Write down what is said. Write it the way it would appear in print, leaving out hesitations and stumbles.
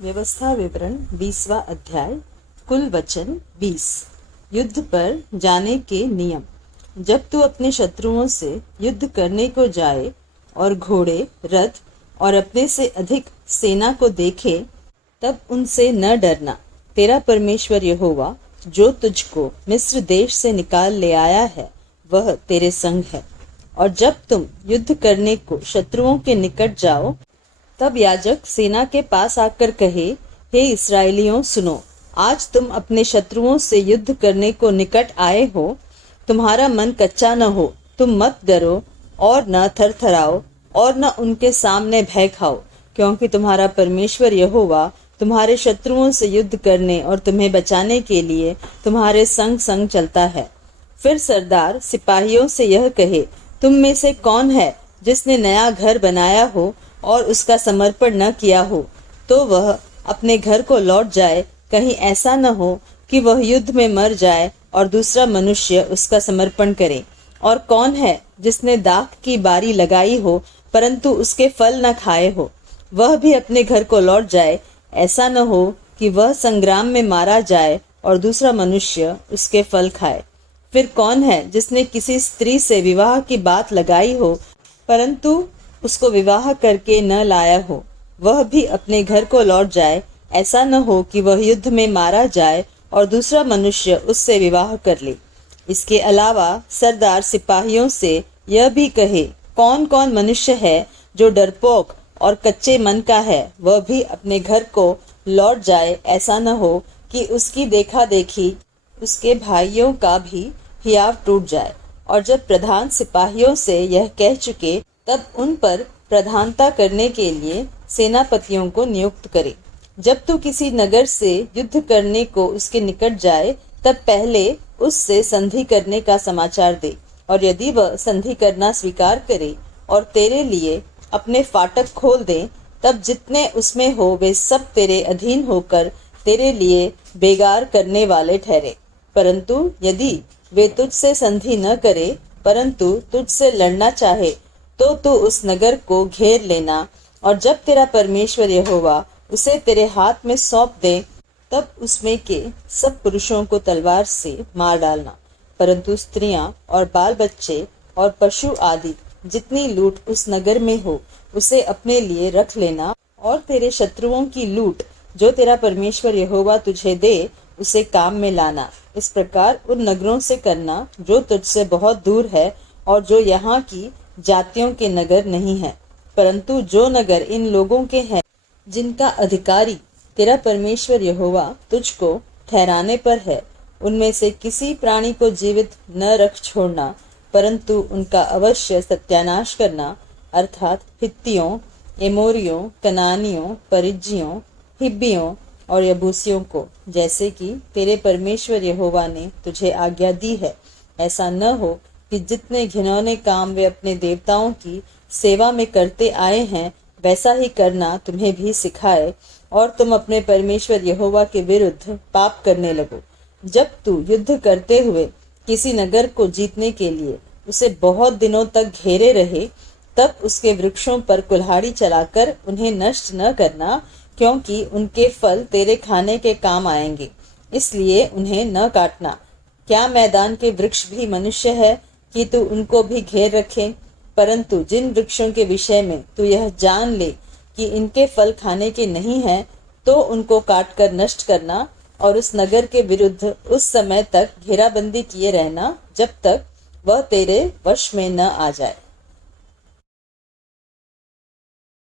व्यवस्था विवरण 20वां अध्याय। कुल वचन 20। युद्ध पर जाने के नियम। जब तू अपने शत्रुओं से युद्ध करने को जाए और घोड़े, रथ और अपने से अधिक सेना को देखे, तब उनसे न डरना। तेरा परमेश्वर यहोवा जो तुझको मिस्र देश से निकाल ले आया है, वह तेरे संग है। और जब तुम युद्ध करने को शत्रुओं के निकट जाओ, तब याजक सेना के पास आकर कहे, हे इस्राएलियों सुनो, आज तुम अपने शत्रुओं से युद्ध करने को निकट आए हो। तुम्हारा मन कच्चा न हो, तुम मत डरो और न थरथराओ और न उनके सामने भय खाओ, क्योंकि तुम्हारा परमेश्वर यहोवा तुम्हारे शत्रुओं से युद्ध करने और तुम्हें बचाने के लिए तुम्हारे संग संग चलता है। फिर सरदार सिपाहियों से यह कहे, तुम में से कौन है जिसने नया घर बनाया हो और उसका समर्पण न किया हो, तो वह अपने घर को लौट जाए। कहीं ऐसा न हो कि वह युद्ध में मर जाए और दूसरा मनुष्य उसका समर्पण करे। और कौन है जिसने दाख की बारी लगाई हो परंतु उसके फल न खाए हो, वह भी अपने घर को लौट जाए। ऐसा न हो कि वह संग्राम में मारा जाए और दूसरा मनुष्य उसके फल खाए। फिर कौन है जिसने किसी स्त्री से विवाह की बात लगाई हो परंतु उसको विवाह करके न लाया हो, वह भी अपने घर को लौट जाए। ऐसा न हो कि वह युद्ध में मारा जाए और दूसरा मनुष्य उससे विवाह कर ले। इसके अलावा सरदार सिपाहियों से यह भी कहे, कौन कौन मनुष्य है जो डरपोक और कच्चे मन का है, वह भी अपने घर को लौट जाए। ऐसा न हो कि उसकी देखा देखी उसके भाइयों का भी हियाव टूट जाए। और जब प्रधान सिपाहियों से यह कह चुके, तब उन पर प्रधानता करने के लिए सेनापतियों को नियुक्त करे। जब तू किसी नगर से युद्ध करने को उसके निकट जाए, तब पहले उससे संधि करने का समाचार दे। और यदि वह संधि करना स्वीकार करे और तेरे लिए अपने फाटक खोल दे, तब जितने उसमें हो वे सब तेरे अधीन होकर तेरे लिए बेगार करने वाले ठहरे। परंतु यदि वे तुझसे संधि न करे परंतु तुझसे लड़ना चाहे, तो तू उस नगर को घेर लेना। और जब तेरा परमेश्वर यहोवा उसे तेरे हाथ में सौंप दे, तब उसमें के सब पुरुषों को तलवार से मार डालना। परंतु स्त्रियां और बाल बच्चे और पशु आदि जितनी लूट उस नगर में हो, उसे अपने लिए रख लेना। और तेरे शत्रुओं की लूट जो तेरा परमेश्वर यहोवा तुझे दे, उसे काम में लाना। इस प्रकार उन नगरों से करना जो तुझसे बहुत दूर है और जो यहाँ की जातियों के नगर नहीं है, परंतु जो नगर इन लोगों के हैं जिनका अधिकारी तेरा परमेश्वर यहोवा तुझको ठहराने पर है, उनमें से किसी प्राणी को जीवित न रख छोड़ना, परंतु उनका अवश्य सत्यानाश करना। अर्थात हित्तियों, एमोरियों, कनानियों, परिज्जियों, हिब्बियों और यबूसियों को, जैसे कि तेरे परमेश्वर यहोवा ने तुझे आज्ञा दी है। ऐसा न हो कि जितने घिनौने काम वे अपने देवताओं की सेवा में करते आए हैं, वैसा ही करना तुम्हें भी सिखाए और तुम अपने परमेश्वर यहोवा के विरुद्ध पाप करने लगो। जब तू युद्ध करते हुए किसी नगर को जीतने के लिए उसे बहुत दिनों तक घेरे रहे, तब उसके वृक्षों पर कुल्हाड़ी चलाकर उन्हें नष्ट न करना, क्योंकि उनके फल तेरे खाने के काम आएंगे, इसलिए उन्हें न काटना। क्या मैदान के वृक्ष भी मनुष्य है कि तू उनको भी घेर रखे? परंतु जिन वृक्षों के विषय में तू यह जान ले कि इनके फल खाने के नहीं हैं, तो उनको काट कर नष्ट करना और उस नगर के विरुद्ध उस समय तक घेराबंदी किए रहना जब तक वह तेरे वश में न आ जाए।